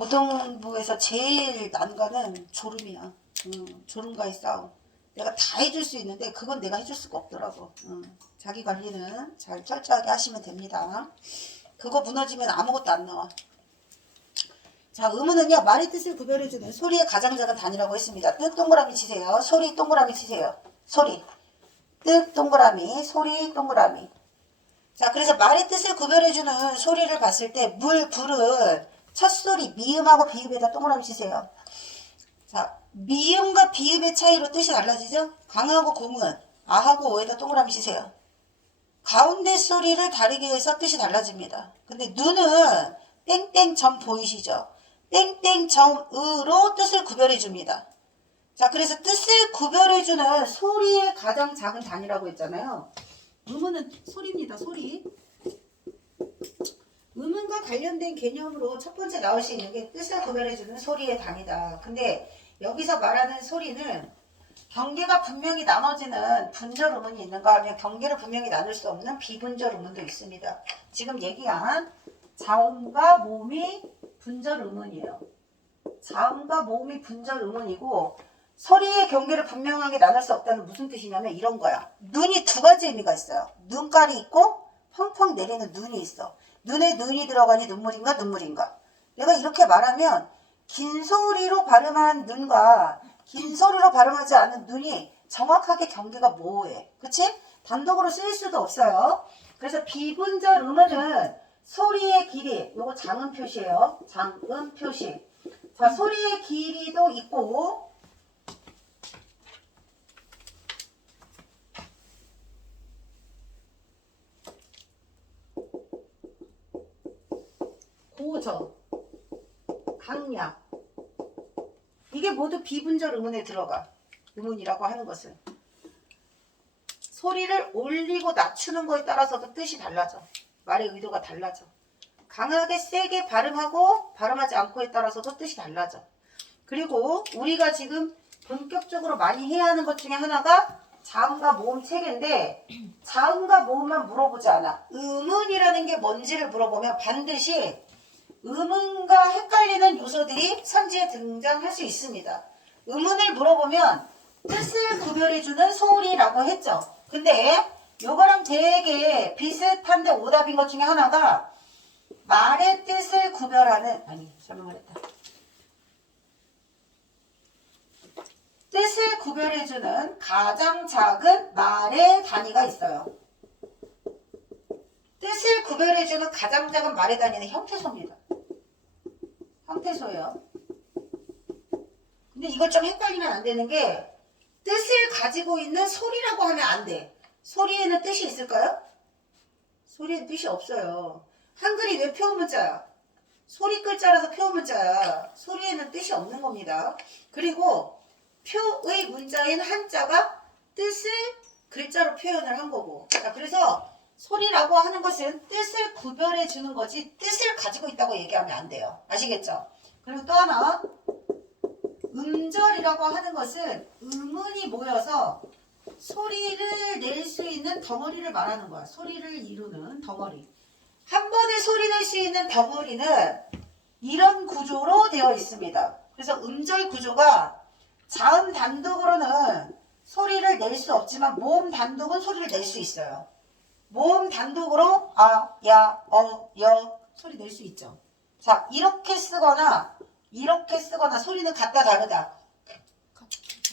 고등부에서 제일 난관은 졸음이야. 졸음과의 싸움. 내가 다 해줄 수 있는데 그건 내가 해줄 수가 없더라고. 자기 관리는 잘 철저하게 하시면 됩니다. 그거 무너지면 아무것도 안 나와. 자, 음은은요, 말의 뜻을 구별해주는 소리의 가장 작은 단위라고 했습니다. 뜻 동그라미 치세요. 소리 동그라미 치세요. 소리. 뜻 동그라미, 소리 동그라미. 자, 그래서 말의 뜻을 구별해주는 소리를 봤을 때 물, 불은 첫 소리, 미음하고 비읍에다 동그라미 치세요. 자, 미음과 비읍의 차이로 뜻이 달라지죠? 강하고 공은 아하고 오에다 동그라미 치세요. 가운데 소리를 다르게 해서 뜻이 달라집니다. 근데 눈은 땡땡점 보이시죠? 땡땡점으로 뜻을 구별해 줍니다. 자, 그래서 뜻을 구별해 주는 소리의 가장 작은 단위라고 했잖아요. 음은 소리입니다. 소리. 음은과 관련된 개념으로 첫 번째 나올 수 있는 게 뜻을 구별해 주는 소리의 단위다. 근데 여기서 말하는 소리는 경계가 분명히 나눠지는 분절 음운이 있는가 하면 경계를 분명히 나눌 수 없는 비분절 음운도 있습니다. 지금 얘기한 자음과 모음이 분절 음운이에요. 자음과 모음이 분절 음운이고 소리의 경계를 분명하게 나눌 수 없다는 무슨 뜻이냐면 이런 거야. 눈이 두 가지 의미가 있어요. 눈깔이 있고 펑펑 내리는 눈이 있어. 눈에 눈이 들어가니 눈물인가 눈물인가. 내가 이렇게 말하면 긴 소리로 발음한 눈과 긴 소리로 발음하지 않은 눈이 정확하게 경계가 모호해. 그치? 단독으로 쓰일 수도 없어요. 그래서 비분절 음은 소리의 길이, 요거 장음 표시예요. 장음 표시. 자, 소리의 길이도 있고 고저, 강약 이게 모두 비분절 음운에 들어가. 음운이라고 하는 것은 소리를 올리고 낮추는 거에 따라서도 뜻이 달라져. 말의 의도가 달라져. 강하게 세게 발음하고 발음하지 않고에 따라서도 뜻이 달라져. 그리고 우리가 지금 본격적으로 많이 해야 하는 것 중에 하나가 자음과 모음 체계인데 자음과 모음만 물어보지 않아. 음운이라는 게 뭔지를 물어보면 반드시 음운과 헷갈리는 요소들이 선지에 등장할 수 있습니다. 음운을 물어보면 뜻을 구별해주는 소리라고 했죠. 근데 요거랑 되게 비슷한데 오답인 것 중에 하나가 말의 뜻을 구별하는 잘못 말했다. 뜻을 구별해주는 가장 작은 말의 단위가 있어요. 뜻을 구별해주는 가장 작은 말의 단위는 형태소입니다. 형태소예요. 근데 이걸 좀 헷갈리면 안 되는 게 뜻을 가지고 있는 소리라고 하면 안 돼. 소리에는 뜻이 있을까요? 소리에는 뜻이 없어요. 한글이 왜 표현문자야? 소리 글자라서 표현문자야. 소리에는 뜻이 없는 겁니다. 그리고 표의 문자인 한자가 뜻을 글자로 표현을 한 거고. 자, 그래서 소리라고 하는 것은 뜻을 구별해 주는 거지 뜻을 가지고 있다고 얘기하면 안 돼요. 아시겠죠? 그리고 또 하나 음절이라고 하는 것은 음운이 모여서 소리를 낼 수 있는 덩어리를 말하는 거야. 소리를 이루는 덩어리. 한 번에 소리 낼 수 있는 덩어리는 이런 구조로 되어 있습니다. 그래서 음절 구조가 자음 단독으로는 소리를 낼 수 없지만 모음 단독은 소리를 낼 수 있어요. 모음 단독으로 아, 야, 여 소리 낼 수 있죠. 자, 이렇게 쓰거나 소리는 같다 다르다.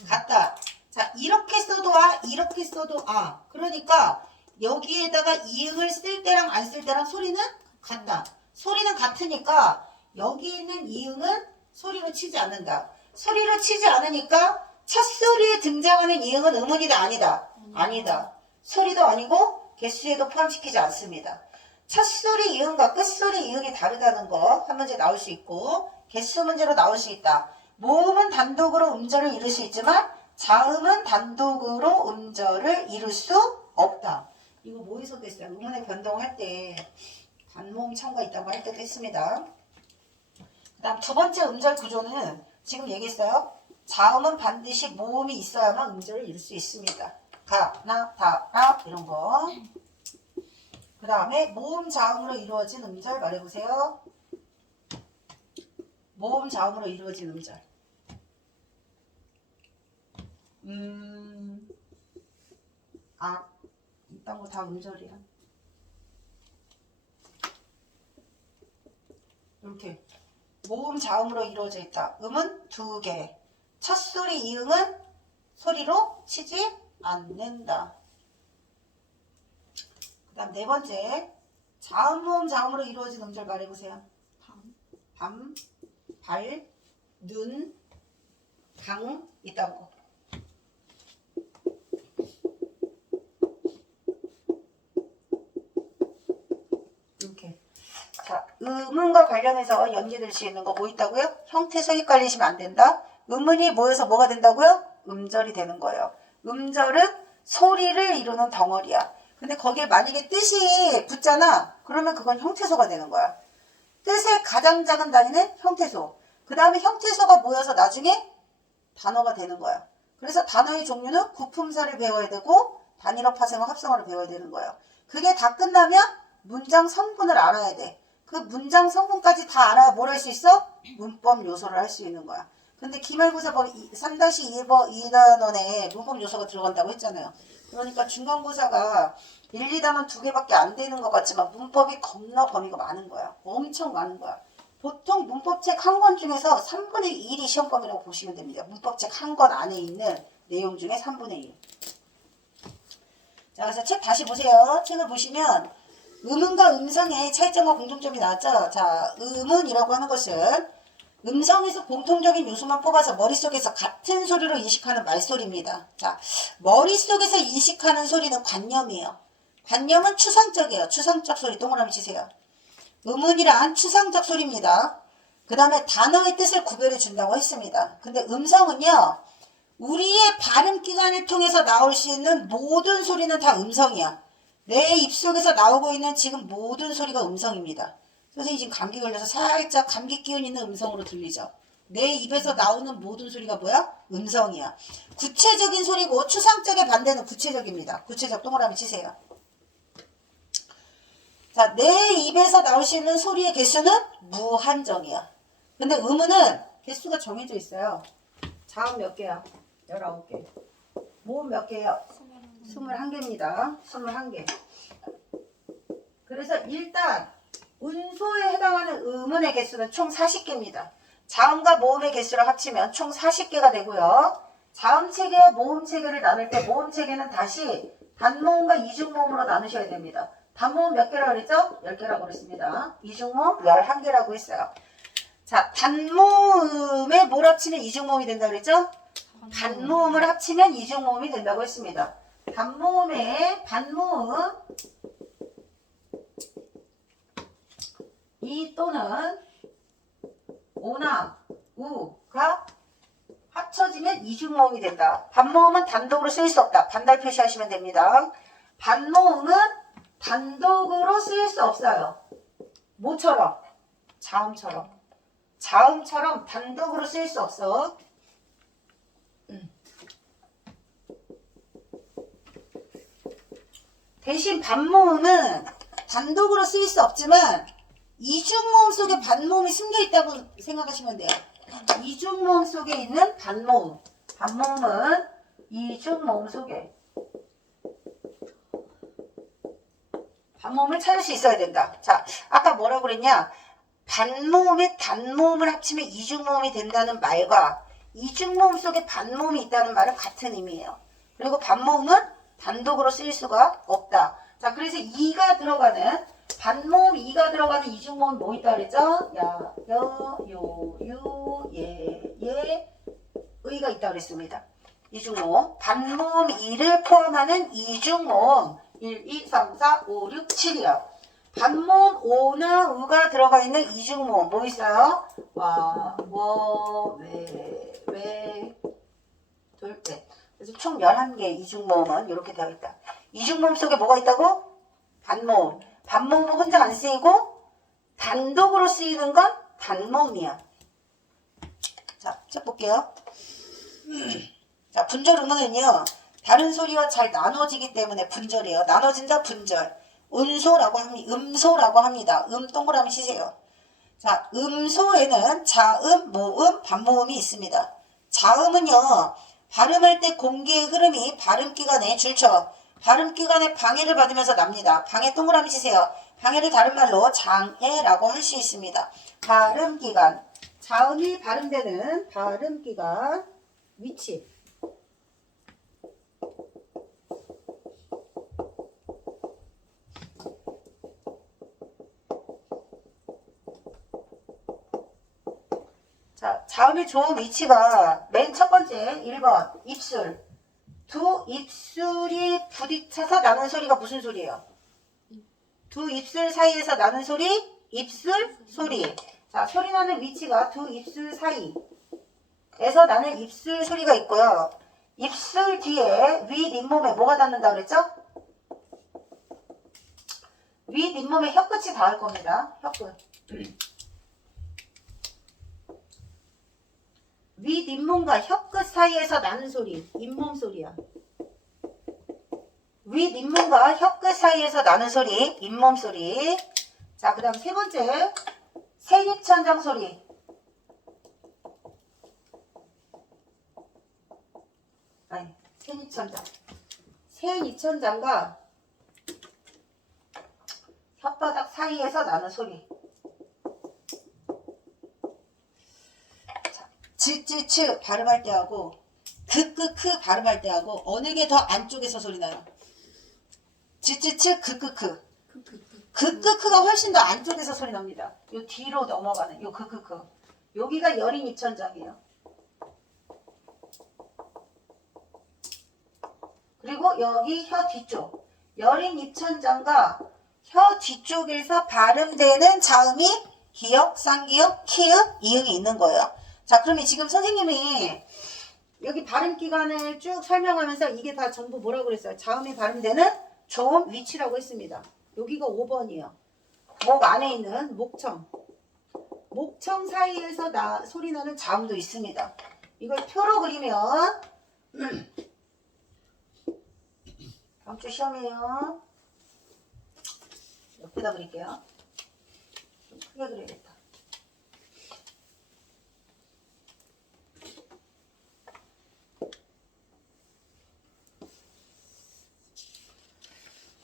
같다. 자, 이렇게 써도 아, 이렇게 써도 아. 그러니까 여기에다가 이응을 쓸 때랑 안 쓸 때랑 소리는 같다. 소리는 같으니까 여기 있는 이응은 소리로 치지 않는다. 소리로 치지 않으니까 첫 소리에 등장하는 이응은 음운이다 아니다. 아니다. 소리도 아니고 개수에도 포함시키지 않습니다. 첫 소리 이응과 끝 소리 이응이 다르다는 거 한 문제 나올 수 있고 개수 문제로 나올 수 있다. 모음은 단독으로 음절을 이룰 수 있지만 자음은 단독으로 음절을 이룰 수 없다. 이거 뭐에서도 했어요? 음운의 변동할 때 반모음 첨가 있다고 할 때도 했습니다. 그 다음 두 번째 음절 구조는 지금 얘기했어요. 자음은 반드시 모음이 있어야만 음절을 이룰 수 있습니다. 가, 나, 다, 라 이런 거. 그 다음에 모음 자음으로 이루어진 음절 말해보세요. 모음 자음으로 이루어진 음절. 이딴 거 다 음절이야. 이렇게 모음 자음으로 이루어져 있다. 음은 2개. 첫 소리 이응은 소리로 치지 않는다. 그 다음 네 번째, 자음 모음 자음으로 이루어진 음절 말해보세요. 밤, 발, 눈, 강, 있다고. 이렇게. 자, 음은과 관련해서 연계될 수 있는 거 뭐 있다고요? 형태소 헷갈리시면 안 된다. 음은이 모여서 뭐가 된다고요? 음절이 되는 거예요. 음절은 소리를 이루는 덩어리야. 근데 거기에 만약에 뜻이 붙잖아. 그러면 그건 형태소가 되는 거야. 뜻의 가장 작은 단위는 형태소. 그 다음에 형태소가 모여서 나중에 단어가 되는 거야. 그래서 단어의 종류는 구품사를 배워야 되고 단일어, 파생어, 합성어를 배워야 되는 거예요. 그게 다 끝나면 문장 성분을 알아야 돼. 그 문장 성분까지 다 알아야 뭘 할 수 있어? 문법 요소를 할 수 있는 거야. 근데 기말고사 보면 3-2단원에 문법 요소가 들어간다고 했잖아요. 그러니까 중간고사가 1, 2단원 2개밖에 안 되는 것 같지만 문법이 겁나 범위가 많은 거야. 엄청 많은 거야. 보통 문법책 한 권 중에서 3분의 1이 시험범위라고 보시면 됩니다. 문법책 한 권 안에 있는 내용 중에 3분의 1. 자, 그래서 책 다시 보세요. 책을 보시면 음은과 음성의 차이점과 공통점이 나왔죠. 자, 음은이라고 하는 것은 음성에서 공통적인 요소만 뽑아서 머릿속에서 같은 소리로 인식하는 말소리입니다. 자, 머릿속에서 인식하는 소리는 관념이에요. 관념은 추상적이에요. 추상적 소리 동그라미 치세요. 음은이란 추상적 소리입니다. 그 다음에 단어의 뜻을 구별해 준다고 했습니다. 근데 음성은요, 우리의 발음기관을 통해서 나올 수 있는 모든 소리는 다 음성이야. 내 입속에서 나오고 있는 지금 모든 소리가 음성입니다. 선생님 지금 감기 걸려서 살짝 감기 기운 있는 음성으로 들리죠? 내 입에서 나오는 모든 소리가 뭐야? 음성이야. 구체적인 소리고 추상적의 반대는 구체적입니다. 구체적 동그라미 치세요. 자, 내 입에서 나올 수 있는 소리의 개수는 무한정이야. 근데 음은 개수가 정해져 있어요. 자음 몇 개야? 19개. 모음 몇 개예요? 21개입니다. 21개. 그래서 일단 운소에 해당하는 음운의 개수는 총 40개입니다. 자음과 모음의 개수를 합치면 총 40개가 되고요. 자음 체계와 모음 체계를 나눌 때 모음 체계는 다시 단모음과 이중모음으로 나누셔야 됩니다. 단모음 몇 개라고 그랬죠? 10개라고 그랬습니다. 이중모음 11개라고 했어요. 자, 단모음에 뭘 합치면 이중모음이 된다고 그랬죠? 단모음을 합치면 이중모음이 된다고 했습니다. 단모음에 반모음 이 또는 오나 우가 합쳐지면 이중모음이 된다. 반모음은 단독으로 쓰일 수 없다. 반달 표시하시면 됩니다. 반모음은 단독으로 쓰일 수 없어요. 뭐처럼? 자음처럼. 자음처럼 단독으로 쓰일 수 없어. 대신 반모음은 단독으로 쓰일 수 없지만 이중모음 속에 반모음이 숨겨있다고 생각하시면 돼요. 이중모음 속에 있는 반모음. 반모음은 이중모음 속에. 반모음을 찾을 수 있어야 된다. 자, 아까 뭐라고 그랬냐? 반모음에 단모음을 합치면 이중모음이 된다는 말과 이중모음 속에 반모음이 있다는 말은 같은 의미예요. 그리고 반모음은 단독으로 쓰일 수가 없다. 자, 그래서 이가 들어가는 반모음 이가 들어가는 이중모음이 뭐 있다 그랬죠? 야, 여, 요, 유, 예, 의가 있다 그랬습니다. 이중모음. 반모음 이를 포함하는 이중모음 1, 2, 3, 4, 5, 6, 7이요. 반모음 오나 우가 들어가 있는 이중모음 뭐 있어요? 와, 워, 왜, 돌, 때. 그래서 총 11개 이중모음은 이렇게 되어 있다. 이중모음 속에 뭐가 있다고? 반모음. 반모음은 혼자 안 쓰이고 단독으로 쓰이는 건 단모음이야. 자, 책 볼게요. 자, 분절 음은은요. 다른 소리와 잘 나눠지기 때문에 분절이에요. 나눠진다 분절. 음소라고 합니다. 동그라미 치세요. 자, 음소에는 자음, 모음, 반모음이 있습니다. 자음은요, 발음할 때 공기의 흐름이 발음기관에 줄쳐 발음기관에 방해를 받으면서 납니다. 방해 동그라미 치세요. 방해를 다른 말로 장애라고 할 수 있습니다. 발음기관, 자음이 발음되는 발음기관 위치. 자, 자음이 좋은 위치가 맨 첫 번째 1번 입술. 두 입술이 부딪혀서 나는 소리가 무슨 소리예요? 두 입술 사이에서 나는 소리, 입술 소리. 자, 소리 나는 위치가 두 입술 사이에서 나는 입술 소리가 있고요. 입술 뒤에 윗 잇몸에 뭐가 닿는다 그랬죠? 윗 잇몸에 혀끝이 닿을 겁니다. 혀끝. 윗 잇몸과 혀끝 사이에서 나는 소리, 잇몸 소리야. 윗 잇몸과 혀끝 사이에서 나는 소리, 잇몸 소리. 자, 그 다음 세 번째, 새입천장 소리. 아니, 새입천장. 새입천장과 혓바닥 사이에서 나는 소리. 자, 즈즈츠 발음할 때 하고 크크크 발음할 때 하고 어느 게 더 안쪽에서 소리 나요? 즈즈츠 크크크. 크크크가 훨씬 더 안쪽에서 소리 납니다. 요 뒤로 넘어가는 요 크크크. 여기가 여린 입천장이에요. 그리고 여기 혀 뒤쪽. 여린 입천장과 혀 뒤쪽에서 발음되는 자음이 기역, 쌍기역, 키읔, 이응이 있는 거예요. 자, 그러면 지금 선생님이 여기 발음기관을 쭉 설명하면서 이게 다 전부 뭐라고 그랬어요? 자음이 발음되는 좋은 위치라고 했습니다. 여기가 5번이에요. 목 안에 있는 목청. 목청 사이에서 소리 나는 자음도 있습니다. 이걸 표로 그리면 다음 주 시험이에요. 옆에다 그릴게요. 좀 크게 그려야겠다.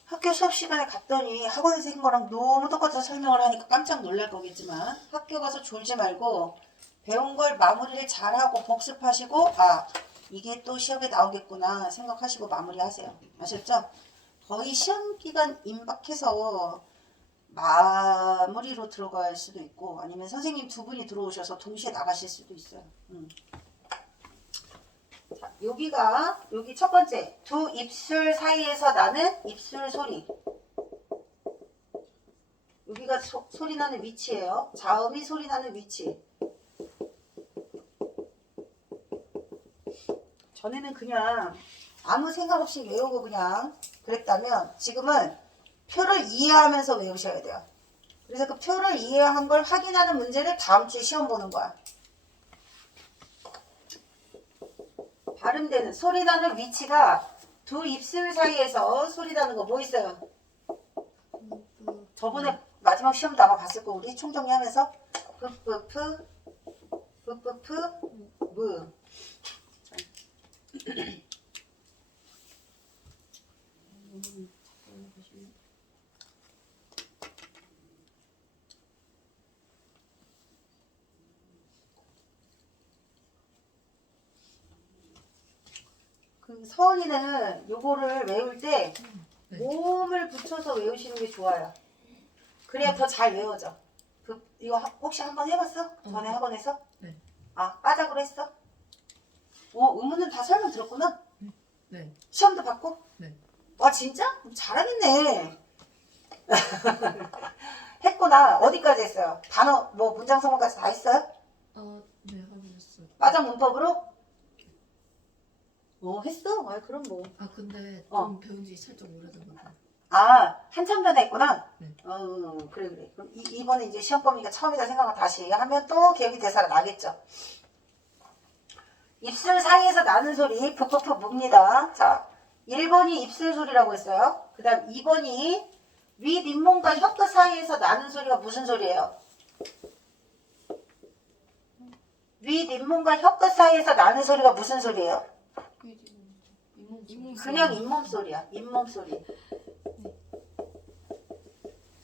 학교 수업 시간에 갔더니 학원 선생님 거랑 너무 똑같아서 설명을 하니까 깜짝 놀랄 거겠지만 학교 가서 졸지 말고 배운 걸 마무리를 잘하고 복습하시고 아 이게 또 시험에 나오겠구나 생각하시고 마무리하세요. 아셨죠? 거의 시험 기간 임박해서 마무리로 들어갈 수도 있고 아니면 선생님 두 분이 들어오셔서 동시에 나가실 수도 있어요. 자, 여기 첫 번째 두 입술 사이에서 나는 입술 소리. 여기가 소리 나는 위치예요. 자음이 소리 나는 위치. 전에는 그냥 아무 생각 없이 외우고 그냥 그랬다면 지금은 표를 이해하면서 외우셔야 돼요. 그래서 그 표를 이해한 걸 확인하는 문제를 다음 주에 시험 보는 거야. 발음되는 소리 나는 위치가 두 입술 사이에서 소리 나는 거 뭐 있어요? 저번에 마지막 시험 나가 봤을 거 우리 총정리하면서 푸푸푸 푸푸푸 무. 그 서은이는 요거를 외울 때 모음을 붙여서 외우시는 게 좋아요. 그래야 더 잘 외워져. 이거 혹시 한번 해봤어? 전에 학원에서? 네. 아, 빠작으로 했어? 의문은 다 설명 들었구나? 네. 시험도 봤고? 네. 와, 진짜? 잘하겠네. 했구나. 어디까지 했어요? 단어, 문장 성분까지 다 했어요? 네, 하고 있어요. 빠작 문법으로? 했어? 그럼 뭐. 근데 좀 배운 지 살짝 오래돼가지고. 한참 전에 했구나? 네. 그래. 그럼 이번에 이제 시험 범위가 처음이다 생각을 다시 하면 또 기억이 대사가 나겠죠. 입술 사이에서 나는 소리, 푹푹푹 묵니다. 자, 1번이 입술 소리라고 했어요. 그 다음 2번이 윗 잇몸과 혀끝 사이에서 나는 소리가 무슨 소리예요? 잇몸과 혀끝 사이에서 나는 소리가 무슨 소리예요? 그냥 잇몸 소리야. 잇몸 소리.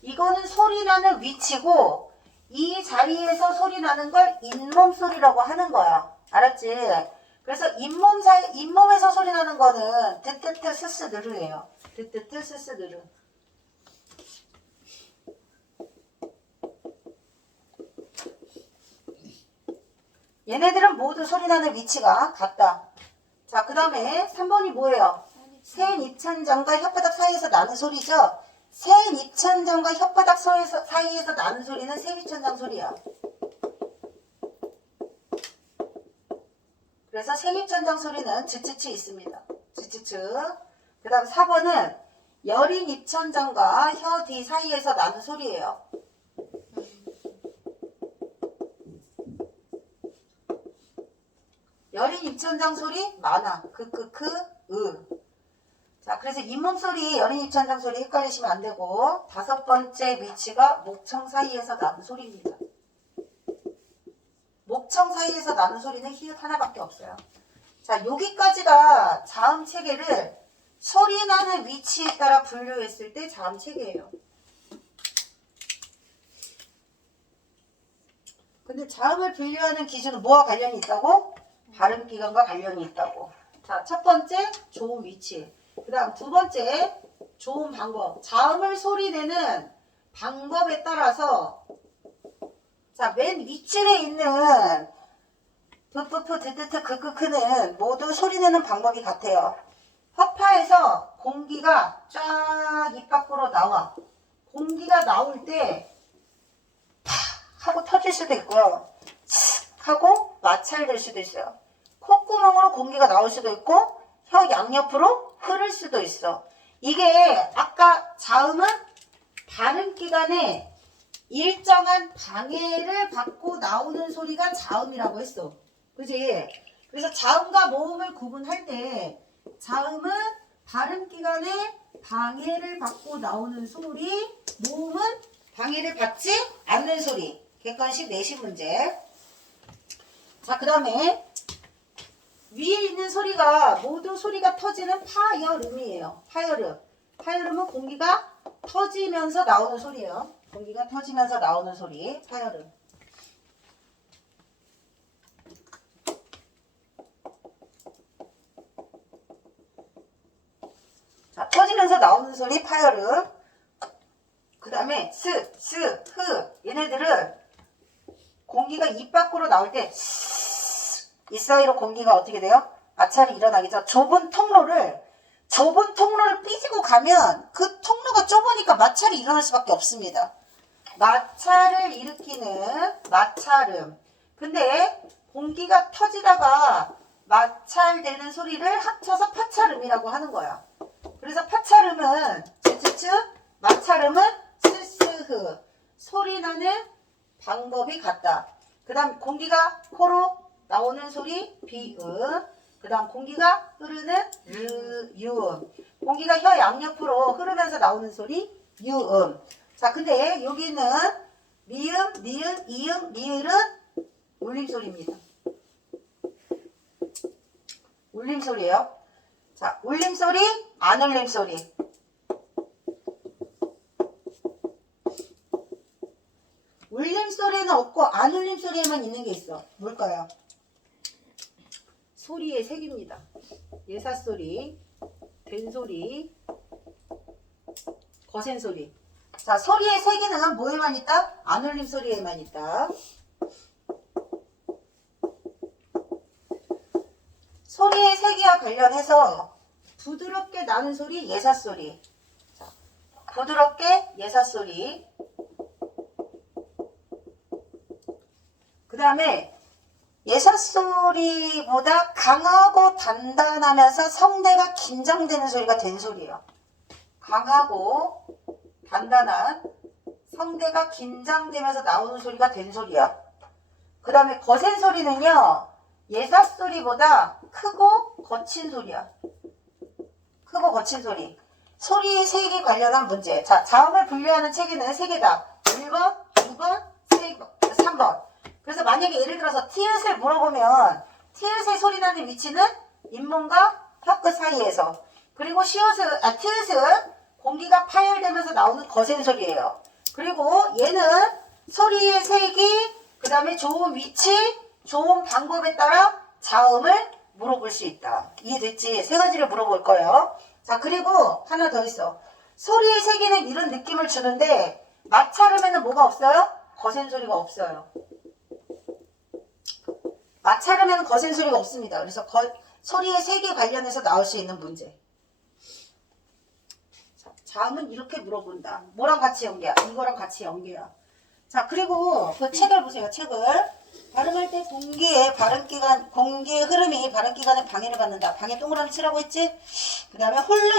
이거는 소리 나는 위치고 이 자리에서 소리 나는 걸 잇몸 소리라고 하는 거야. 알았지? 그래서 잇몸에서 소리 나는 거는 뜨뜨뜨 스스 느르예요. 뜨뜨뜨 스스 느르. 얘네들은 모두 소리 나는 위치가 같다. 자, 그 다음에 3번이 뭐예요? 센 입천장과 혓바닥 사이에서 나는 소리죠? 센 입천장과 혓바닥 사이에서 나는 소리는 센 입천장 소리야. 그래서 센 입천장 소리는 즈츠츠 있습니다. 즈츠츠. 그 다음 4번은 여린 입천장과 혀 뒤 사이에서 나는 소리예요. 여린 입천장 소리 많아. 으. 자, 그래서 잇몸 소리, 여린 입천장 소리 헷갈리시면 안 되고 5번째 위치가 목청 사이에서 나는 소리입니다. 목청 사이에서 나는 소리는 히읗 하나밖에 없어요. 자, 여기까지가 자음 체계를 소리 나는 위치에 따라 분류했을 때 자음 체계예요. 근데 자음을 분류하는 기준은 뭐와 관련이 있다고? 발음 기관과 관련이 있다고. 자, 첫 번째 좋은 위치. 그 다음 두 번째 좋은 방법. 자음을 소리내는 방법에 따라서 자, 맨 윗줄에 있는 푸푸푸 드드드 크크크는 모두 소리내는 방법이 같아요. 허파에서 공기가 쫙 입 밖으로 나와. 공기가 나올 때 팍 하고 터질 수도 있고요. 칙 하고 마찰될 수도 있어요. 콧구멍으로 공기가 나올 수도 있고 혀 양옆으로 흐를 수도 있어. 이게 아까 자음은 발음기관에 일정한 방해를 받고 나오는 소리가 자음이라고 했어. 그지? 그래서 자음과 모음을 구분할 때 자음은 발음기관에 방해를 받고 나오는 소리, 모음은 방해를 받지 않는 소리. 객관식 내신 문제. 자, 그 다음에 위에 있는 소리가 모두 소리가 터지는 파열음이에요. 파열음. 파열음은 공기가 터지면서 나오는 소리예요. 공기가 터지면서 나오는 소리. 파열음. 자, 터지면서 나오는 소리 파열음. 그 다음에 스, 스, 흐. 얘네들은 공기가 입 밖으로 나올 때 이 사이로 공기가 어떻게 돼요? 마찰이 일어나기 전 좁은 통로를 삐지고 가면 그 통로가 좁으니까 마찰이 일어날 수밖에 없습니다. 마찰을 일으키는 마찰음. 근데 공기가 터지다가 마찰되는 소리를 합쳐서 파찰음이라고 하는 거야. 그래서 파찰음은 츠츠츠, 마찰음은 스스흐. 소리 나는 방법이 같다. 그 다음 공기가 코로 나오는 소리 비음. 그 다음 공기가 흐르는 유음. 공기가 혀 양옆으로 흐르면서 나오는 소리 유음. 자, 근데 여기는 미음, 니은, 이음, 리을은 울림소리입니다. 울림소리예요. 자, 울림소리, 안 울림소리. 울림소리는 없고 안 울림소리에만 있는 게 있어. 뭘까요? 소리의 색입니다. 예사소리, 된소리, 거센소리. 자, 소리의 세기는 뭐에만 있다? 안 울림 소리에만 있다. 소리의 세기와 관련해서 부드럽게 나는 소리, 예사소리. 자, 부드럽게 예사소리. 그 다음에 예사소리보다 강하고 단단하면서 성대가 긴장되는 소리가 된소리예요. 강하고 단단한 성대가 긴장되면서 나오는 소리가 된소리야. 그 다음에 거센 소리는요, 예사소리보다 크고 거친 소리야. 크고 거친 소리. 소리의 색에 관련한 문제. 자, 자음을 분류하는 체계는 3개다. 1번, 2번, 3번. 그 그래서 만약에 예를 들어서 티읕을 물어보면 티읕의 소리 나는 위치는 잇몸과 혀끝 사이에서, 그리고 티읕은 공기가 파열되면서 나오는 거센 소리예요. 그리고 얘는 소리의 색이, 그 다음에 좋은 위치, 좋은 방법에 따라 자음을 물어볼 수 있다. 이해됐지? 세 가지를 물어볼 거예요. 자, 그리고 하나 더 있어. 소리의 세기는 이런 느낌을 주는데 마찰음에는 뭐가 없어요? 거센 소리가 없어요. 마찰음에는 거센 소리가 없습니다. 그래서 소리의 세기 관련해서 나올 수 있는 문제. 자, 자음은 이렇게 물어본다. 뭐랑 같이 연계야? 이거랑 같이 연계야. 자, 그리고 그 책을 보세요. 책을. 발음할 때 공기의 흐름이 발음기관에 방해를 받는다. 방해 동그라미 치라고 했지? 그 다음에 홀로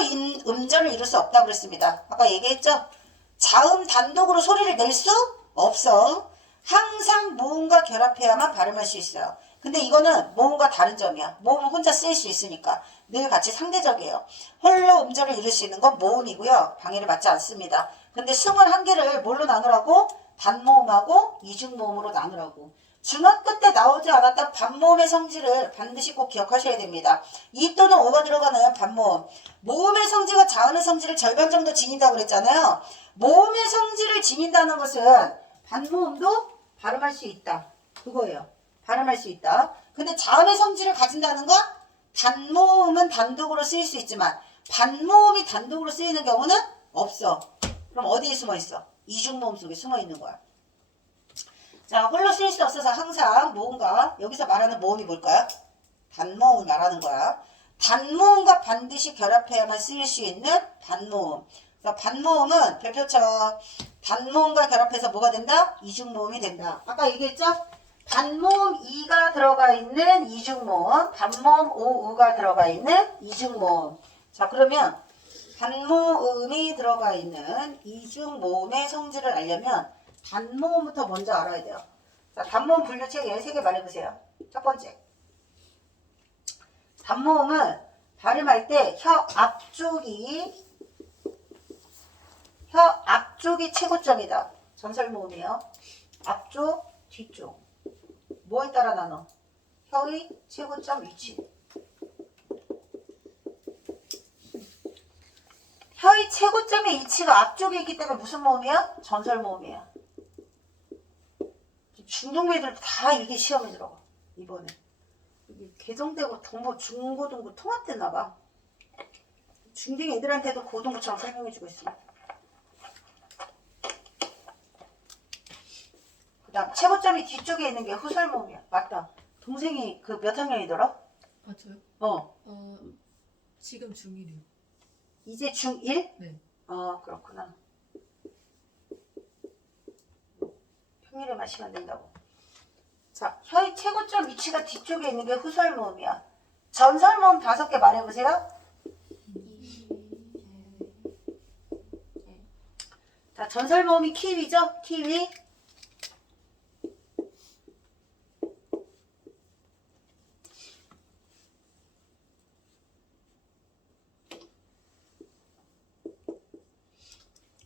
음절을 이룰 수 없다고 그랬습니다. 아까 얘기했죠? 자음 단독으로 소리를 낼 수 없어. 항상 모음과 결합해야만 발음할 수 있어요. 근데 이거는 모음과 다른 점이야. 모음은 혼자 쓰일 수 있으니까 늘 같이 상대적이에요. 홀로 음절을 이룰 수 있는 건 모음이고요. 방해를 받지 않습니다. 근데 21개를 뭘로 나누라고? 단모음하고 이중모음으로 나누라고. 중학교 때 나오지 않았던 반모음의 성질을 반드시 꼭 기억하셔야 됩니다. 이 또는 오가 들어가는 반모음. 모음의 성질과 자음의 성질을 절반 정도 지닌다고 그랬잖아요. 모음의 성질을 지닌다는 것은 반모음도 발음할 수 있다. 그거예요. 발음할 수 있다. 근데 자음의 성질을 가진다는 건 단모음은 단독으로 쓰일 수 있지만 반모음이 단독으로 쓰이는 경우는 없어. 그럼 어디에 숨어 있어? 이중모음 속에 숨어 있는 거야. 자, 홀로 쓰일 수 없어서 항상 모음과, 여기서 말하는 모음이 뭘까요? 단모음을 말하는 거야. 단모음과 반드시 결합해야만 쓰일 수 있는 반모음. 그래서 반모음은 별표처럼 단모음과 결합해서 뭐가 된다? 이중모음이 된다. 아까 얘기했죠? 단모음 이가 들어가 있는 이중모음, 단모음 오우가 들어가 있는 이중모음. 자, 그러면 단모음이 들어가 있는 이중모음의 성질을 알려면 단모음부터 먼저 알아야 돼요. 자, 단모음 분류책에 3개 말해보세요. 첫 번째. 단모음은 발음할 때 혀 앞쪽이 최고점이다. 전설모음이에요. 앞쪽, 뒤쪽. 뭐에 따라 나눠? 혀의 최고점 위치. 혀의 최고점의 위치가 앞쪽에 있기 때문에 무슨 모음이야? 전설모음이야. 중등배들 다 이게 시험에 들어가. 이번에. 개정되고 중고등부 통합됐나봐. 중딩 애들한테도 고등부처럼 설명해주고 있습니다. 그 다음 최고점이 뒤쪽에 있는 게 후설모음이야. 맞다. 동생이 그 몇 학년이더라? 아, 저요? 지금 중1이요. 이제 중1? 네. 그렇구나. 평일에 마시면 안 된다고. 자, 혀의 최고점 위치가 뒤쪽에 있는 게 후설모음이야. 전설모음 5개 말해보세요. 자, 전설모음이 키위죠? 키위.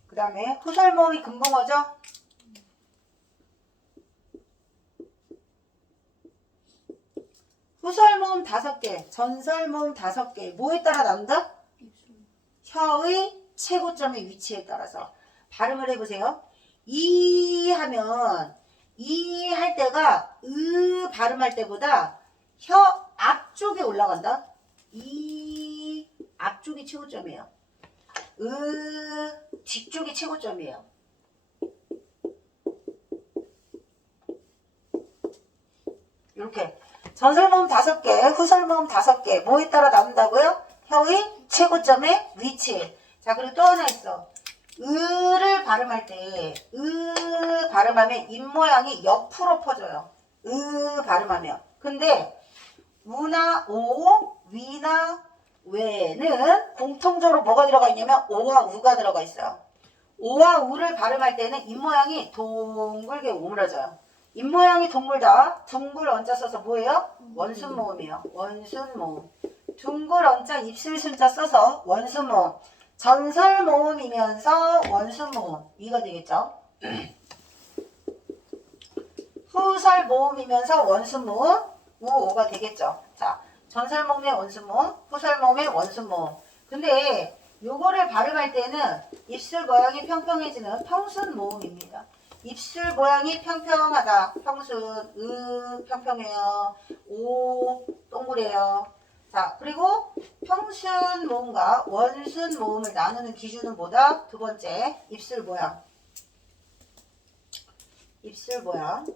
그 다음에 후설모음이 금붕어죠? 후설모음 5개, 전설모음 5개. 뭐에 따라 나온다? 혀의 최고점의 위치에 따라서. 발음을 해보세요. 이 하면 이 할 때가 발음할 때보다 혀 앞쪽에 올라간다. 이 앞쪽이 최고점이에요. 뒤쪽이 최고점이에요. 이렇게 전설모음 5개, 후설모음 5개. 뭐에 따라 나온다고요? 혀의 최고점의 위치. 자, 그리고 또 하나 있어. 를 발음할 때 발음하면 입모양이 옆으로 퍼져요. 발음하면. 근데 우나 오, 위나 외는 공통적으로 뭐가 들어가 있냐면 오와 우가 들어가 있어요. 오와 우를 발음할 때는 입모양이 동글게 오므라져요. 입모양이 동글다. 둥글 언자 써서 뭐예요? 원순모음이에요. 원순모음. 둥글 언자 입술 순자 써서 원순모음. 전설모음이면서 원순모음. 이거 되겠죠? 후설 모음이면서 원순 모음 우오가 되겠죠. 자, 전설 모음의 원순 모음, 후설 모음의 원순 모음. 근데 요거를 발음할 때는 입술 모양이 평평해지는 평순 모음입니다. 입술 모양이 평평하다. 평순, 평평해요. 오, 동그래요. 자, 그리고 평순 모음과 원순 모음을 나누는 기준은 뭐다? 두 번째, 입술 모양. 입술 모양.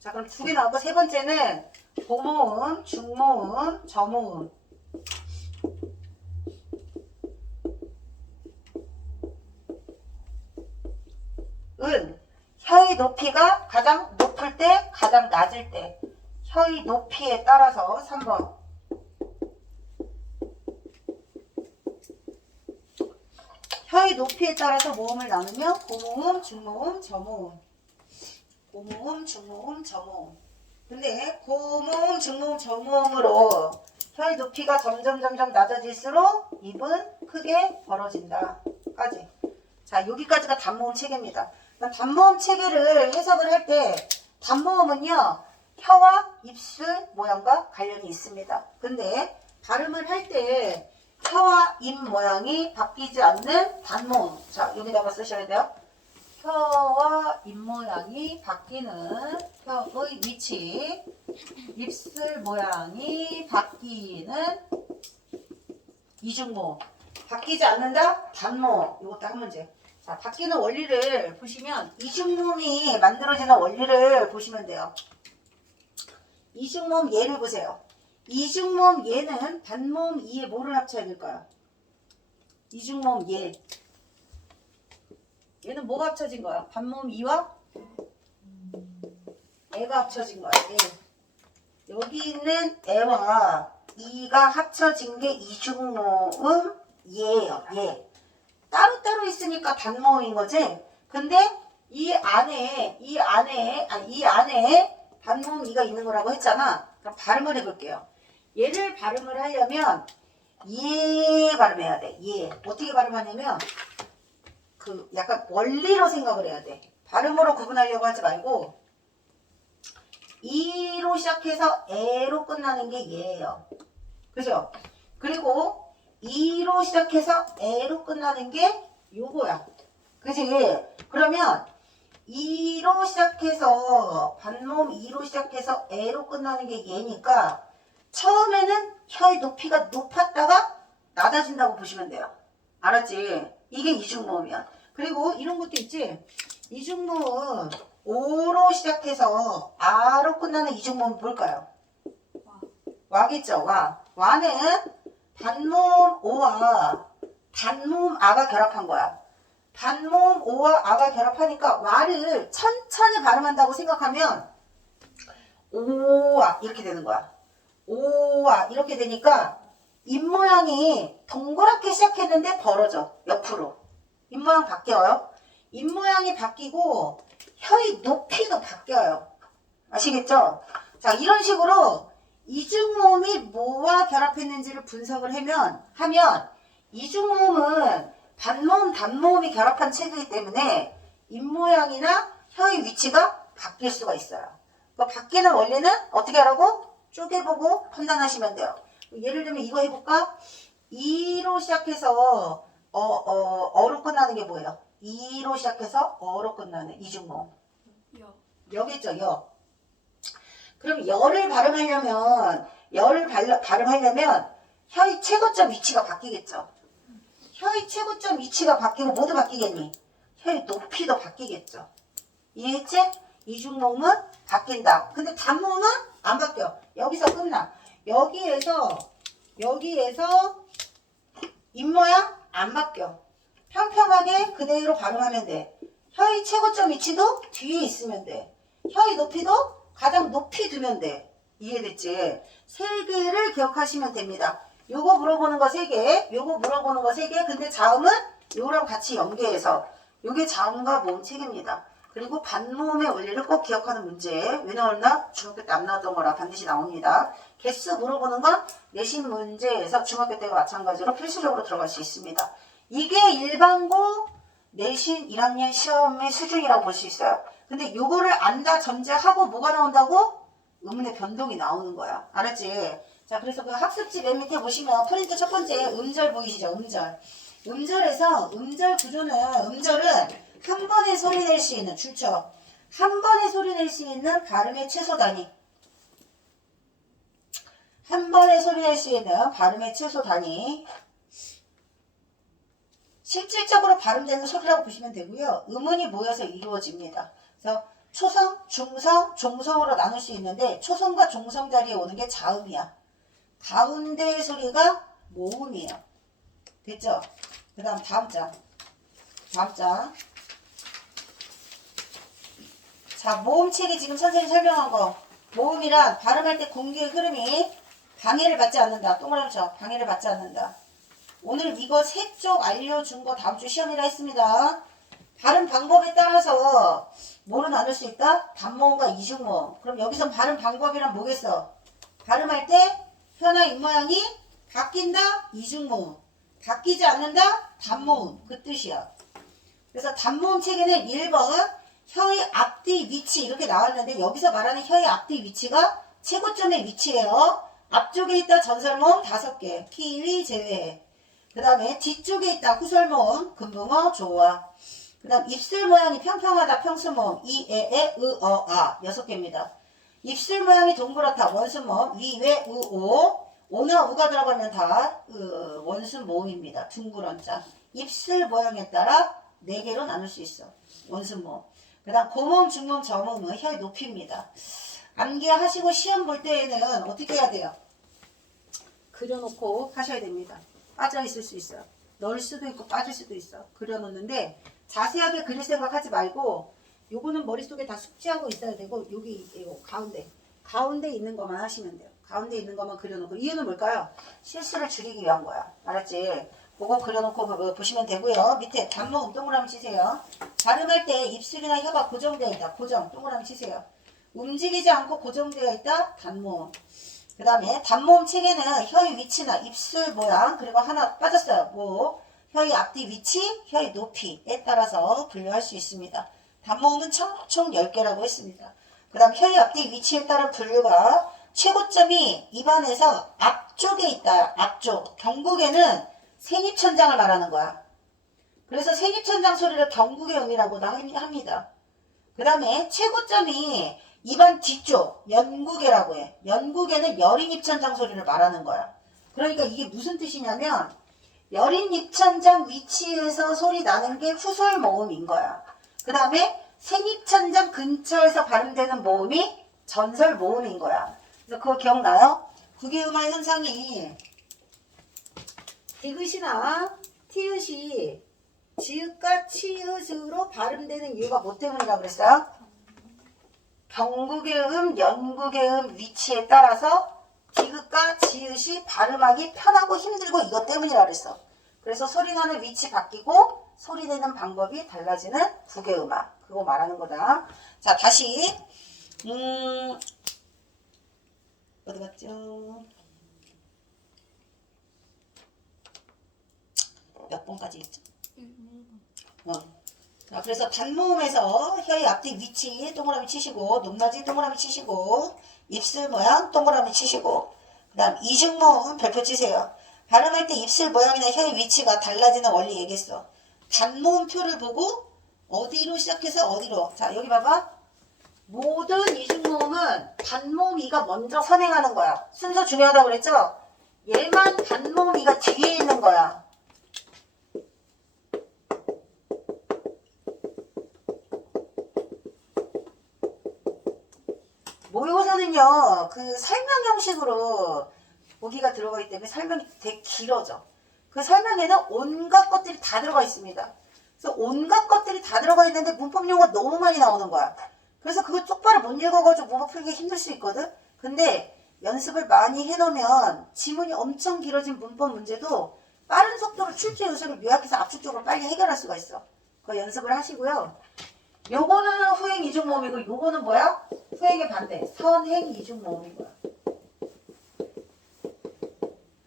자, 그럼 두 개 나오고 세 번째는 고모음, 중모음, 저모음. 혀의 높이가 가장 높을 때, 가장 낮을 때. 혀의 높이에 따라서 3번. 혀의 높이에 따라서 모음을 나누면 고모음, 중모음, 저모음. 고모음, 중모음, 저모음. 근데 고모음, 중모음, 저모음으로 혀의 높이가 점점 낮아질수록 입은 크게 벌어진다. 까지. 자, 여기까지가 단모음 체계입니다. 단모음 체계를 해석을 할 때 단모음은요, 혀와 입술 모양과 관련이 있습니다. 근데 발음을 할 때 혀와 입 모양이 바뀌지 않는 단모음. 자, 여기다가 쓰셔야 돼요. 혀와 입 모양이 바뀌는 혀의 위치, 입술 모양이 바뀌는 이중모음. 바뀌지 않는다? 단모음. 이것도 한 문제. 자, 바뀌는 원리를 보시면 이중모음이 만들어지는 원리를 보시면 돼요. 이중모음 예를 보세요. 이중모음 예는 단모음 이에 뭐를 합쳐야 될까요? 이중모음 예. 얘는 뭐가 합쳐진 거야? 단모음 이와 애가 합쳐진 거야. 애. 여기 있는 애와 이가 합쳐진 게 이중모음 예예요. 예. 따로따로 있으니까 단모음인 거지. 근데 이 안에 단모음 이가 있는 거라고 했잖아. 그럼 발음을 해볼게요. 얘를 발음을 하려면 예 발음해야 돼. 예. 어떻게 발음하냐면 그 약간 원리로 생각을 해야 돼. 발음으로 구분하려고 하지 말고 이로 시작해서 에로 끝나는 게 예예요. 그죠? 그리고 이로 시작해서 에로 끝나는 게 요거야. 그치? 그러면 이로 시작해서 반모음 이로 시작해서 에로 끝나는 게 얘니까 처음에는 혀의 높이가 높았다가 낮아진다고 보시면 돼요. 알았지? 이게 이중모음이야. 그리고 이런 것도 있지? 이중모음 오로 시작해서 아로 끝나는 이중모음 뭘까요? 와겠죠? 와. 와는 단모음 오와 단모음 아가 결합한 거야. 단모음 오와 아가 결합하니까 와를 천천히 발음한다고 생각하면 오와 이렇게 되는 거야. 오와 이렇게 되니까 입모양이 동그랗게 시작했는데 벌어져. 옆으로. 입모양 바뀌어요. 입모양이 바뀌고 혀의 높이도 바뀌어요. 아시겠죠? 자, 이런 식으로 이중모음이 뭐와 결합했는지를 분석을 하면 이중모음은 반모음, 단모음이 결합한 체계이기 때문에 입모양이나 혀의 위치가 바뀔 수가 있어요. 그 바뀌는 원리는 어떻게 하라고? 쪼개보고 판단하시면 돼요. 예를 들면 이거 해볼까? 이로 시작해서 어로 끝나는 게 뭐예요? 이로 시작해서 어로 끝나는 이중모음. 여기 있죠, 여. 그럼 여를 발음하려면 혀의 최고점 위치가 바뀌겠죠. 혀의 최고점 위치가 바뀌고 뭐도 바뀌겠니? 혀의 높이도 바뀌겠죠. 이해했지? 이중모음은 바뀐다. 근데 단모음은 안 바뀌어. 여기서 끝나. 여기에서 입모양 안 바뀌어. 평평하게 그대로 발음하면 돼. 혀의 최고점 위치도 뒤에 있으면 돼. 혀의 높이도 가장 높이 두면 돼. 이해됐지? 세 개를 기억하시면 됩니다. 요거 물어보는 거 3개, 요거 물어보는 거 3개. 근데 자음은 요거랑 같이 연계해서 요게 자음과 모음 체계입니다. 그리고 반모음의 원리를 꼭 기억하는 문제. 왜 나왔나? 중학교 때 안 나왔던 거라 반드시 나옵니다. 개수 물어보는 건 내신 문제에서 중학교 때와 마찬가지로 필수적으로 들어갈 수 있습니다. 이게 일반고 내신 1학년 시험의 수준이라고 볼 수 있어요. 근데 요거를 안다 전제하고 뭐가 나온다고? 음운의 변동이 나오는 거야. 알았지? 자, 그래서 그 학습지 맨 밑에 보시면 프린트 첫 번째 음절 보이시죠? 음절. 음절에서 음절 구조는 음절은 한 번에 소리 낼 수 있는 출처. 한 번에 소리 낼 수 있는 발음의 최소 단위. 한 번에 소리 낼 수 있는 발음의 최소 단위. 실질적으로 발음되는 소리라고 보시면 되고요. 음운이 모여서 이루어집니다. 그래서 초성, 중성, 종성으로 나눌 수 있는데 초성과 종성 자리에 오는 게 자음이야. 가운데의 소리가 모음이에요. 됐죠? 그 다음 다음 장. 다음 장. 자, 모음책이 지금 선생님이 설명한 거. 모음이란 발음할 때 공기의 흐름이 방해를 받지 않는다. 동그라미 쳐. 방해를 받지 않는다. 오늘 이거 세 쪽 알려준 거 다음 주 시험이라 했습니다. 발음 방법에 따라서 뭐로 나눌 수 있다? 단모음과 이중모음. 그럼 여기서 발음 방법이란 뭐겠어? 발음할 때 혀나 입모양이 바뀐다? 이중모음. 바뀌지 않는다? 단모음. 그 뜻이야. 그래서 단모음 책에는 1번 혀의 앞뒤 위치 이렇게 나왔는데 여기서 말하는 혀의 앞뒤 위치가 최고점의 위치예요. 앞쪽에 있다 전설모음 5개. 키위 제외. 그 다음에 뒤쪽에 있다 후설모음 금붕어 조아. 그 다음 입술 모양이 평평하다 평수모음 이에에 으어아 6개입니다. 입술 모양이 동그랗다 원수모음 위외 으오. 오나 우가 들어가면 다 원수모음입니다. 둥그런자. 입술 모양에 따라 4개로 나눌 수 있어. 원수모음. 그 다음 고모음 중모음 저모음은 혀의 높이입니다. 암기하시고 시험 볼 때에는 어떻게 해야 돼요? 그려놓고 하셔야 됩니다. 빠져 있을 수 있어요. 넣을 수도 있고 빠질 수도 있어. 그려놓는데 자세하게 그릴 생각하지 말고 요거는 머릿속에 다 숙지하고 있어야 되고 여기 이거 가운데 있는 것만 하시면 돼요. 가운데 있는 것만 그려놓고 이유는 뭘까요? 실수를 줄이기 위한 거야. 알았지? 그거 그려놓고 보시면 되고요. 밑에 단모음 동그라미 치세요. 발음할 때 입술이나 혀가 고정되어 있다. 고정 동그라미 치세요. 움직이지 않고 고정되어 있다. 단모음. 그 다음에 단모음 책에는 혀의 위치나 입술 모양 그리고 하나 빠졌어요. 뭐 혀의 앞뒤 위치, 혀의 높이에 따라서 분류할 수 있습니다. 단모음은 총 10개라고 했습니다. 그 다음 혀의 앞뒤 위치에 따른 분류가 최고점이 입안에서 앞쪽에 있다. 앞쪽. 경국에는 생입천장을 말하는 거야. 그래서 생입천장 소리를 경국의 음이라고도 합니다. 그 다음에 최고점이 입안 뒤쪽 연국이라고 해. 연국에는 여린 입천장 소리를 말하는 거야. 그러니까 이게 무슨 뜻이냐면 여린 입천장 위치에서 소리 나는 게 후설 모음인 거야. 그 다음에 생입천장 근처에서 발음되는 모음이 전설 모음인 거야. 그래서 그거 기억나요? 국외음화 현상이 디귿이나 티읕이 지읒과 치읒으로 발음되는 이유가 뭐 때문이라고 그랬어요? 경국의 음, 연국의 음 위치에 따라서 디귿과 지읒이 발음하기 편하고 힘들고 이것 때문이라고 그랬어. 그래서 소리나는 위치 바뀌고 소리내는 방법이 달라지는 국외음화. 그거 말하는 거다. 자, 다시 어디 갔죠? 몇 번까지 있죠? 자, 그래서 단모음에서 혀의 앞뒤 위치 동그라미 치시고 높낮이 동그라미 치시고 입술 모양 동그라미 치시고 그 다음 이중모음 별표 치세요. 발음할 때 입술 모양이나 혀의 위치가 달라지는 원리 얘기했어. 단모음표를 보고 어디로 시작해서 어디로. 자, 여기 봐봐. 모든 이중모음은 단모음 이가 먼저 선행하는 거야. 순서 중요하다고 그랬죠? 얘만 단모음 이가 뒤에 있는 거야. 모의고사는요, 그 설명 형식으로 보기가 들어가기 때문에 설명이 되게 길어져. 그 설명에는 온갖 것들이 다 들어가 있습니다. 그래서 온갖 것들이 다 들어가 있는데 문법 용어가 너무 많이 나오는 거야. 그래서 그거 똑바로 못 읽어가지고 문법 풀기 힘들 수 있거든? 근데 연습을 많이 해놓으면 지문이 엄청 길어진 문법 문제도 빠른 속도로 출제 요소를 요약해서 압축적으로 빨리 해결할 수가 있어. 그거 연습을 하시고요. 요거는 후행 이중모음이고 요거는 뭐야? 후행의 반대. 선행 이중모음인 거야.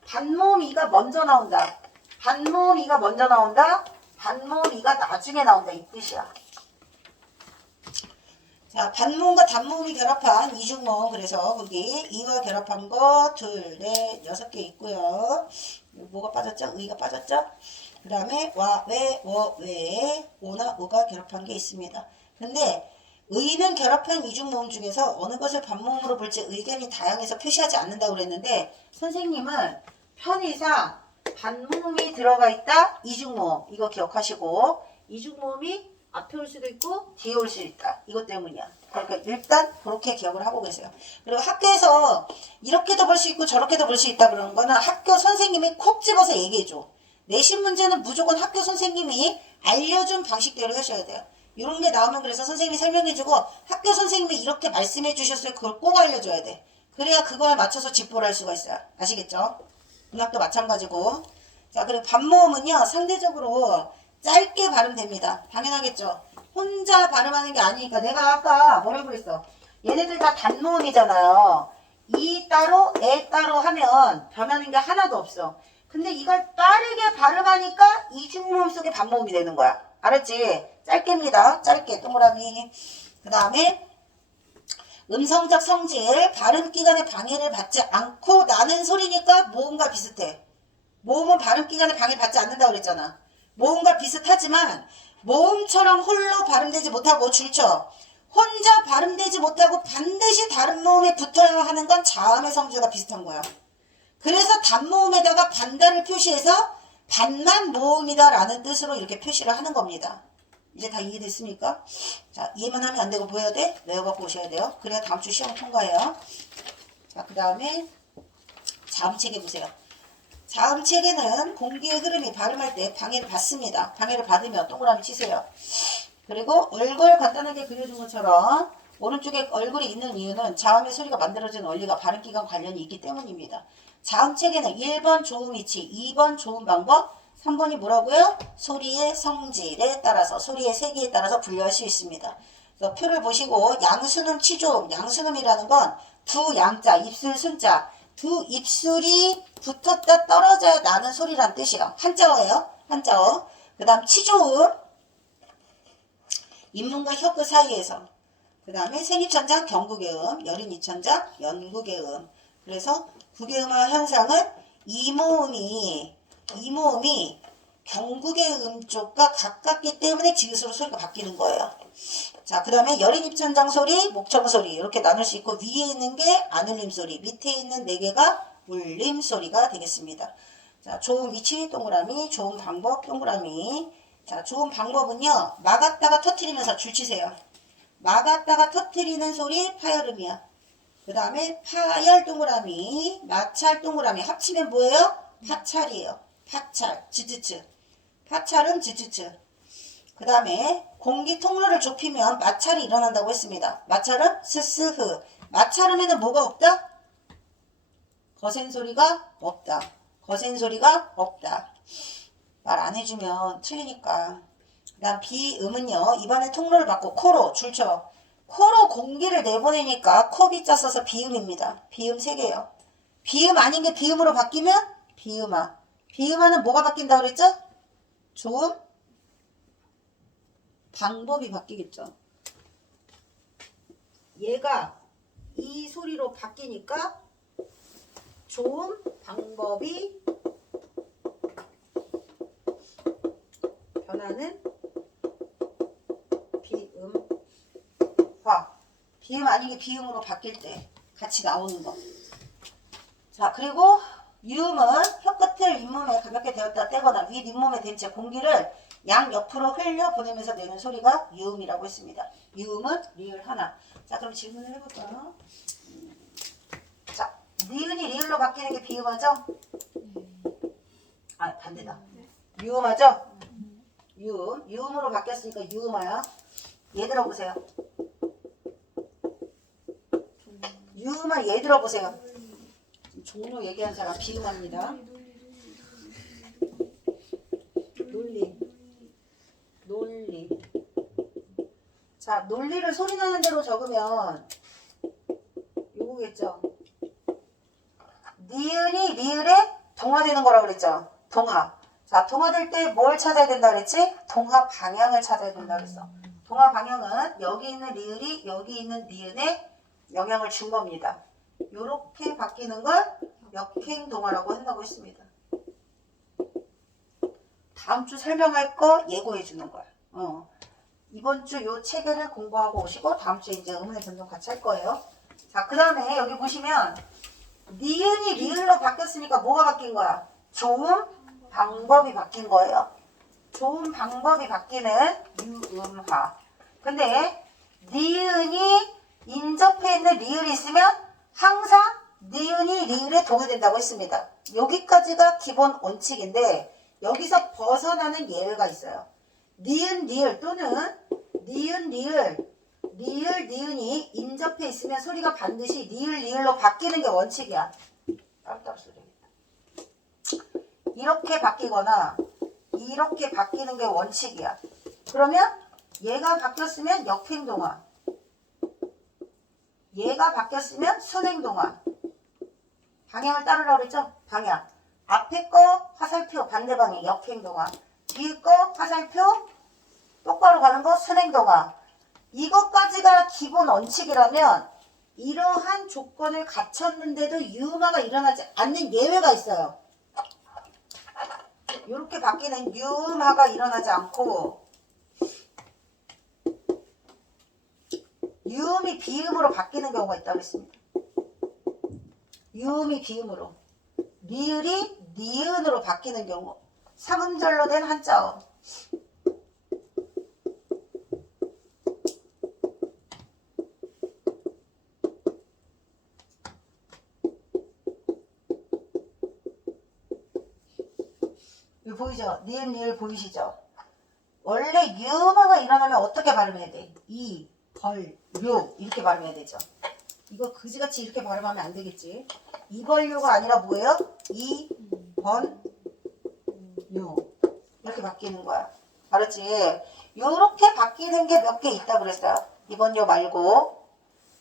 반모음 이가 먼저 나온다. 반모음 이가 먼저 나온다. 단모음이가 나중에 나온다 이 뜻이야. 자, 반모음과 단모음이 결합한 이중모음. 그래서 거기 이와 결합한 거 둘, 넷, 6개 있고요. 뭐가 빠졌죠? 의가 빠졌죠? 그 다음에 와, 왜, 워, 왜, 오나 우가 결합한 게 있습니다. 근데 의는 결합한 이중모음 중에서 어느 것을 반모음으로 볼지 의견이 다양해서 표시하지 않는다고 그랬는데 선생님은 편의상 반모음이 들어가 있다 이중모음 이거 기억하시고 이중모음이 앞에 올 수도 있고 뒤에 올 수도 있다 이것 때문이야. 그러니까 일단 그렇게 기억을 하고 계세요. 그리고 학교에서 이렇게도 볼 수 있고 저렇게도 볼 수 있다 그러는 거는 학교 선생님이 콕 집어서 얘기해줘. 내신 문제는 무조건 학교 선생님이 알려준 방식대로 하셔야 돼요. 이런 게 나오면 그래서 선생님이 설명해주고 학교 선생님이 이렇게 말씀해 주셨어요. 그걸 꼭 알려줘야 돼. 그래야 그거에 맞춰서 집보를 할 수가 있어요. 아시겠죠? 문학도 마찬가지고. 자, 그리고 반모음은요 상대적으로 짧게 발음됩니다. 당연하겠죠? 혼자 발음하는 게 아니니까 내가 아까 뭐라고 그랬어? 얘네들 다 단모음이잖아요. 이 따로 에 따로 하면 변하는 게 하나도 없어. 근데 이걸 빠르게 발음하니까 이중모음 속에 반모음이 되는 거야. 알았지? 짧게입니다. 짧게 동그라미. 그 다음에 음성적 성질, 발음기관의 방해를 받지 않고 나는 소리니까 모음과 비슷해. 모음은 발음기관의 방해를 받지 않는다고 그랬잖아. 모음과 비슷하지만 모음처럼 홀로 발음되지 못하고 줄쳐 혼자 발음되지 못하고 반드시 다른 모음에 붙어야 하는 건 자음의 성질과 비슷한 거야. 그래서 단모음에다가 반단을 표시해서 반만 모음이다 라는 뜻으로 이렇게 표시를 하는 겁니다. 이제 다 이해됐습니까? 자, 이해만 하면 안 되고 뭐 해야 돼? 외워갖고 오셔야 돼요. 그래야 다음 주 시험 통과해요. 자, 그 다음에 자음체계 보세요. 자음체계는 공기의 흐름이 발음할 때 방해를 받습니다. 방해를 받으면 동그라미 치세요. 그리고 얼굴 간단하게 그려준 것처럼 오른쪽에 얼굴이 있는 이유는 자음의 소리가 만들어지는 원리가 발음기관 관련이 있기 때문입니다. 자음체계는 1번 조음 위치, 2번 조음 방법, 3번이 뭐라고요? 소리의 성질에 따라서, 소리의 세기에 따라서 분류할 수 있습니다. 그래서 표를 보시고 양순음, 치조음, 양순음이라는 건 두 양자, 입술, 순자, 두 입술이 붙었다 떨어져야 나는 소리란 뜻이에요. 한자어예요. 한자어. 그 다음 치조음, 입문과 혀끝 사이에서. 그 다음에 생입천장, 경국의 음, 여린입천장, 연국의 음. 그래서 국외음화 현상은 이모음이 경국의 음 쪽과 가깝기 때문에 지읒으로 소리가 바뀌는 거예요. 자, 그 다음에 여린입천장 소리, 목청 소리 이렇게 나눌 수 있고 위에 있는 게 안울림 소리, 밑에 있는 4개가 울림 소리가 되겠습니다. 자, 조음 위치 동그라미, 조음 방법 동그라미. 자, 조음 방법은요. 막았다가 터트리면서 줄치세요. 막았다가 터트리는 소리 파열음이야. 그 다음에 파열 동그라미, 마찰 동그라미 합치면 뭐예요? 파찰이에요. 파찰, 즈즈츠. 파찰은 즈즈츠. 그 다음에 공기 통로를 좁히면 마찰이 일어난다고 했습니다. 마찰은 스스흐. 마찰음에는 뭐가 없다? 거센 소리가 없다. 거센 소리가 없다. 말 안 해주면 틀리니까. 그 다음 비음은요. 입안에 통로를 받고 코로 줄쳐. 코로 공기를 내보내니까 코비자 써서 비음입니다. 비음 3개요. 비음 아닌 게 비음으로 바뀌면 비음아. 비음아는 뭐가 바뀐다고 그랬죠? 조음 방법이 바뀌겠죠. 얘가 이 소리로 바뀌니까 조음 방법이 변하는 비음화. 비음 아닌 게 비음으로 바뀔 때 같이 나오는 거. 자, 그리고 유음은 혀끝을 잇몸에 가볍게 대었다 떼거나 윗 잇몸에 댄 채 공기를 양옆으로 흘려보내면서 내는 소리가 유음이라고 했습니다. 유음은 리을 하나. 자, 그럼 질문을 해볼까요? 자, 니은이 리을로 바뀌는 게 비음하죠? 아, 반대다. 유음하죠? 유음. 유음으로 바뀌었으니까 유음하야. 얘 들어보세요. 유음아 얘 들어보세요. 종로 얘기한 사람 비음합니다. 논리. 자, 논리를 소리 나는 대로 적으면 요거겠죠. 니은이 리을에 동화되는 거라고 그랬죠. 동화. 자, 자, 동화될 때 뭘 찾아야 된다 그랬지? 동화 방향을 찾아야 된다 그랬어. 동화 방향은 여기 있는 리을이 여기 있는 니은에 영향을 준 겁니다. 요렇게 바뀌는 걸 역행 동화라고 한다고 했습니다. 다음 주 설명할 거 예고해 주는 거야. 이번 주 요 체계를 공부하고 오시고 다음 주에 이제 음운의 변동 같이 할 거예요. 자, 그 다음에 여기 보시면 니은이 리을로 바뀌었으니까 뭐가 바뀐 거야? 좋은 방법이 바뀐 거예요. 좋은 방법이 바뀌는 유음화. 근데 니은이 인접해 있는 리을이 있으면 항상 니은이 리을에 동의된다고 했습니다. 여기까지가 기본 원칙인데 여기서 벗어나는 예외가 있어요. 니은 리을 또는 니은 리을 니은이 인접해 있으면 소리가 반드시 리을 리을로 바뀌는 게 원칙이야. 따로따로 소리입니다. 이렇게 바뀌거나 이렇게 바뀌는 게 원칙이야. 그러면 얘가 바뀌었으면 역행동화, 얘가 바뀌었으면 순행동화. 방향을 따르라고 그랬죠? 방향. 앞에 거 화살표 반대 방향 역행동화, 뒤에 거 화살표 똑바로 가는 거 순행동화. 이것까지가 기본 원칙이라면 이러한 조건을 갖췄는데도 유음화가 일어나지 않는 예외가 있어요. 이렇게 바뀌는 유음화가 일어나지 않고 유음이 비음으로 바뀌는 경우가 있다고 했습니다. 유음이 비음으로, 리을이 니은으로 바뀌는 경우. 삼음절로 된 한자어. 이거 보이죠? 니은 리을 보이시죠? 원래 유음화가 일어나면 어떻게 발음해야 돼? 이, 벌, 료 이렇게 발음해야 되죠. 이거 그지같이 이렇게 발음하면 안 되겠지. 이벌료가 아니라 뭐예요? 이, 번, 료 이렇게 바뀌는 거야. 알았지? 요렇게 바뀌는 게 몇 개 있다 그랬어요. 이번 요 말고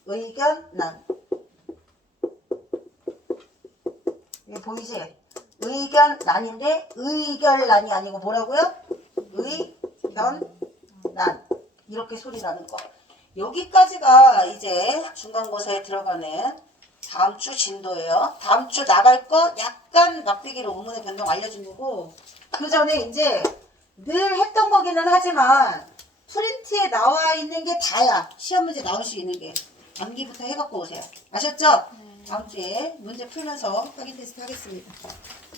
의견, 난. 이거 보이지? 의견, 난인데 의결난이 아니고 뭐라고요? 의견, 난. 이렇게 소리 나는 거. 여기까지가 이제 중간고사에 들어가는 다음 주 진도예요. 다음 주 나갈 거 약간 막대기로 음운의 변동 알려준 거고, 그 전에 이제 늘 했던 거기는 하지만 프린트에 나와 있는 게 다야. 시험 문제 나올 수 있는 게. 암기부터 해갖고 오세요. 아셨죠? 다음 주에 문제 풀면서 확인 테스트 하겠습니다.